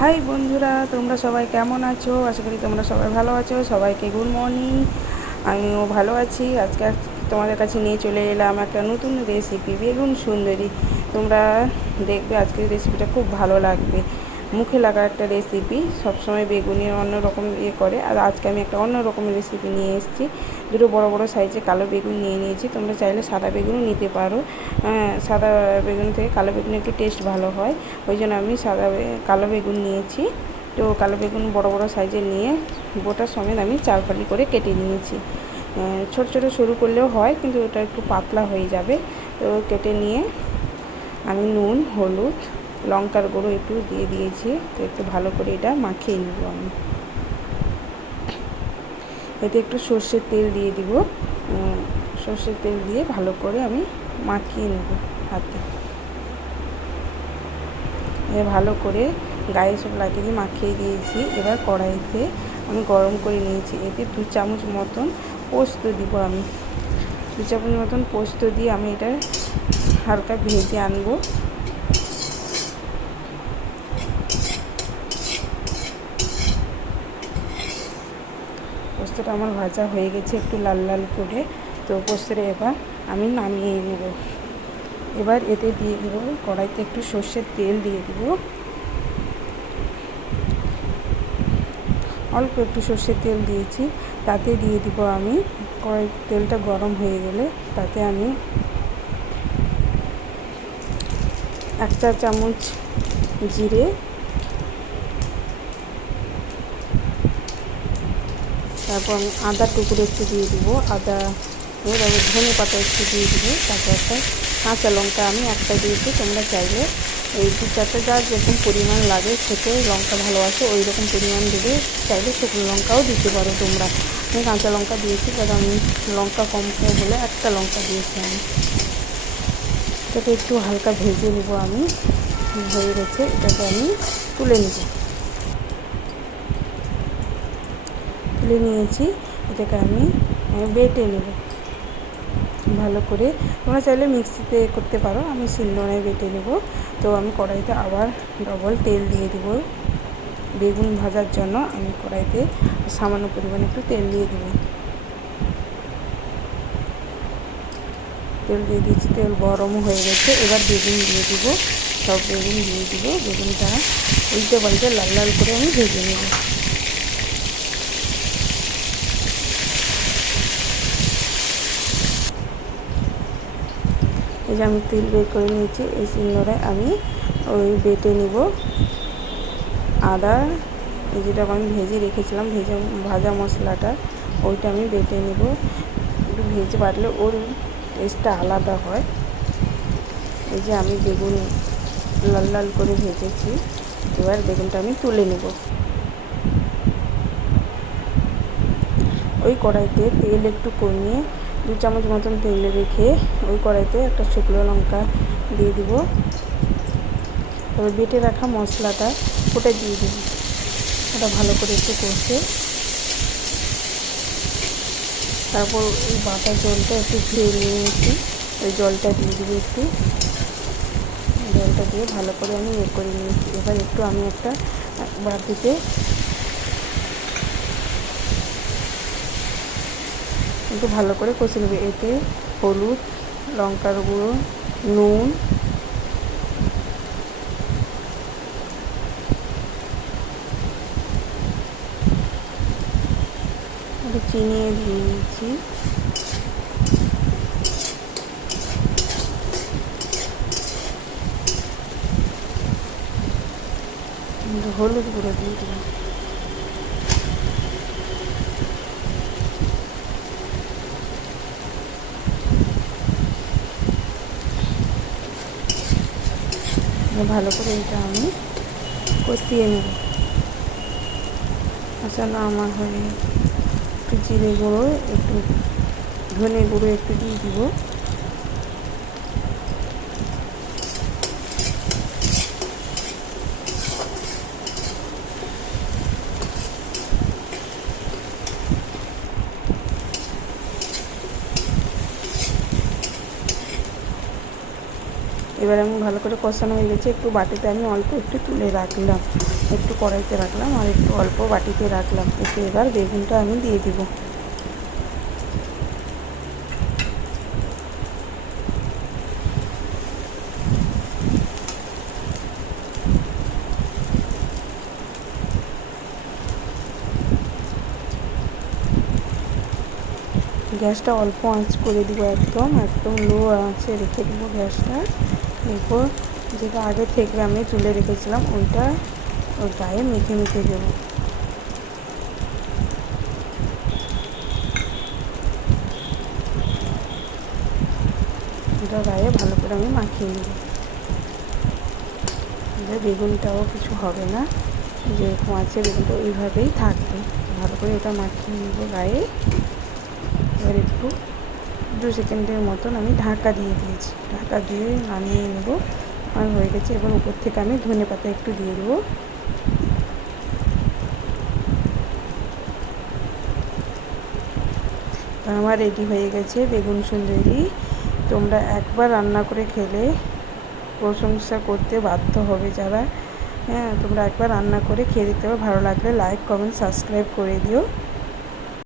High বন্ধুরা, তোমরা সবাই কেমন আছো? আশা করি তোমরা সবাই ভালো আছো। সবাইকে গুড মর্নিং। আমিও ভালো আছি। আজকে তোমাদের কাছে নিয়ে চলে এলাম একটা নতুন রেসিপি, বেগুন সুন্দরী। তোমরা দেখবে আজকের রেসিপিটা খুব ভালো লাগবে। মুখে লাগা একটা রেসিপি, সবসময় বেগুনের অন্যরকম করে। আর আজকে আমি একটা অন্য রকমের রেসিপি নিয়ে এসেছি। দুটো বড় বড় সাইজে কালো বেগুন নিয়ে নিয়েছি। তোমরা চাইলে সাদা বেগুনও নিতে পারো। সাদা বেগুন থেকে কালো বেগুন একটু টেস্ট ভালো হয়, ওই জন্য আমি কালো বেগুন নিয়েছি। তো কালো বেগুন বড় বড় সাইজের নিয়ে গোটা সমেত আমি 4 ফালি করে কেটে নিয়েছি। ছোট ছোট সরু করলেও হয়, কিন্তু ওটা একটু পাতলা হয়ে যাবে। তো কেটে নিয়ে আমি নুন, হলুদ, লঙ্কার গুঁড়ো একটু দিয়ে দিয়েছি। তো একটু ভালো করে এটা মাখিয়ে নেব। আমি এতে একটু সর্ষের তেল দিয়ে দিব। সর্ষের তেল দিয়ে ভালো করে আমি মাখিয়ে নেব হাতে। ভালো করে গায়ে সব লাগিয়ে দিয়ে মাখিয়ে দিয়েছি। এবার কড়াইতে আমি গরম করে নিয়েছি। এতে 2 চামচ মতন পোস্ত দিব। আমি 2 চামচ মতন পোস্ত দিয়ে আমি এটা হালকা ভেজে আনবো। পোস্তটা আমার ভাজা হয়ে গেছে একটু লাল লাল করে। তো পোস্তটা এবার আমি নামিয়ে নেব। এবার এতে দিয়ে দেব, কড়াইতে একটু সর্ষের তেল দিয়ে দেব। অল্প একটু সর্ষের তেল দিয়েছি, তাতে দিয়ে দিব আমি, কড়াই তেলটা গরম হয়ে গেলে তাতে আমি 1 চা চামচ জিরে, তারপর আমি আদা টুকরো একটু দিয়ে দিব, তারপর ধনে পাতা একটু দিয়ে দিব, তারপর একটা কাঁচা লঙ্কা আমি একটা দিয়েছি। তোমরা চাইলে এই 2-4টা যা যেরকম পরিমাণ লাগে, খেতে লঙ্কা ভালোবাসে ওই রকম পরিমাণ দেবে। চাইলে শুকনো লঙ্কাও দিতে পারো তোমরা। আমি কাঁচা লঙ্কা দিয়েছি, কারণ আমি লঙ্কা কম খাই বলে একটা লঙ্কা দিয়েছি আমি। এটাকে একটু হালকা ভেজে নেব আমি। হয়ে গেছে, এটাকে আমি তুলে নিয়েছি। এটাকে আমি বেটে নেব ভালো করে। তোমরা চাইলে মিক্সিতে করতে পারো, আমি শিলনোড়ায় বেটে নেব। তো আমি কড়াইতে আবার ডবল তেল দিয়ে দেব। বেগুন ভাজার জন্য আমি কড়াইতে সামান্য পরিমাণে একটু তেল দিয়ে দেব। তেল দিয়ে দিয়েছি, তেল গরম হয়ে গেছে। এবার বেগুন দিয়ে দেব, সব বেগুন দিয়ে দেব। বেগুনটা উল্টে পাল্টে লাল লাল করে আমি ভেজে নেব। এই যে আমি তেল বের করে নিয়েছি। এই শিলনোড়ায় আমি ওই বেটে নিব আদা, এই যেটা আমি ভেজে রেখেছিলাম, ভাজা মশলাটা, ওইটা আমি বেটে নিব। একটু ভেজে বাটলে ওর টেস্টটা আলাদা হয়। এই যে আমি বেগুন লাল লাল করে ভেজেছি। এবার বেগুনটা আমি তুলে নেব। ওই কড়াইতে তেল একটু কমিয়ে 2 চামচ মতন তেল রেখে ওই কড়াইতে একটা শুকনো লঙ্কা দিয়ে দিব। তবে বেটে রাখা মশলাটা ওটা দিয়ে দিব। ওটা ভালো করে একটু কষে, তারপর ওই বাটা জলটা একটু ধুয়ে নিয়েছি, ওই জলটা দিয়ে দিব। একটু জলটা দিয়ে ভালো করে আমি করে নিয়েছি। এবার একটু আমি একটা বাটিতে একটু ভালো করে কষে নেবে। এতে হলুদ, লঙ্কার গুঁড়ো, নুন, একটু চিনি দিয়ে দিয়েছি। হলুদ গুঁড়ো দিয়ে দিলাম। ভালো করে এটা আমি কষিয়ে নেব। মশলা আমার হয়ে একটু জিরে গুঁড়ো, একটু ধনে গুঁড়ো একটু দিয়ে দিব। এবার আমি ভালো করে কষানো হয়ে গেছে। একটু বাটিতে আমি অল্প একটু তুলে রাখলাম। একটু কড়াইতে রাখলাম আর একটু অল্প বাটিতে রাখলাম। এতে এবার বেগুনটা আমি দিয়ে দিব। গ্যাসটা অল্প আঁচ করে দিব, একদম একদম লো আঁচে রেখে দেবো গ্যাসটা। এরপর যেটা আগে থেকে আমি তুলে রেখেছিলাম ওইটা ওর গায়ে মেখে মেখে দেবো। ওটা গায়ে ভালো করে আমি মাখিয়ে নেব। এবার বেগুনটাও কিছু হবে না, যেরকম আছে বেগুনটা ওইভাবেই থাকবে। ভালো করে ওটা মাখিয়ে নেব গায়ে। এবার একটু 2 সেকেন্ডের মতন আমি ঢাকা দিয়ে দিয়েছি, ঢাকা দিয়ে নামিয়ে নেব। আর হয়ে গেছে। এবার উপর থেকে আমি ধনেপাতা একটু দিয়ে দেবো। আমার রেডি হয়ে গেছে বেগুন সুন্দরী। তোমরা একবার রান্না করে খেলে প্রশংসা করতে বাধ্য হবে যারা। হ্যাঁ, তোমরা একবার রান্না করে খেয়ে দেখতে হবে, ভালো লাগলে লাইক কমেন্ট সাবস্ক্রাইব করে দিও।